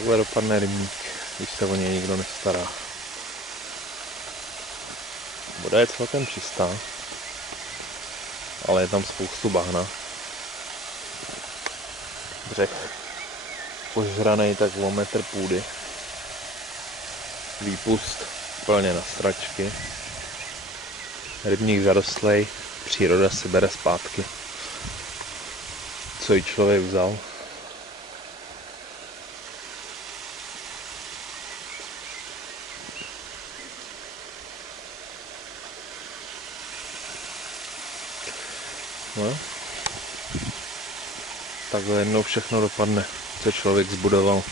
Takhle dopadne rybník, když se o něj nikdo nestará. Voda je celkem čistá, ale je tam spoustu bahna. Břeh požranej tak o metr půdy. Výpust plně na stračky. Rybník zarostlej, příroda si bere zpátky, co jí člověk vzal. No. Takhle jednou všechno dopadne, co člověk zbudoval.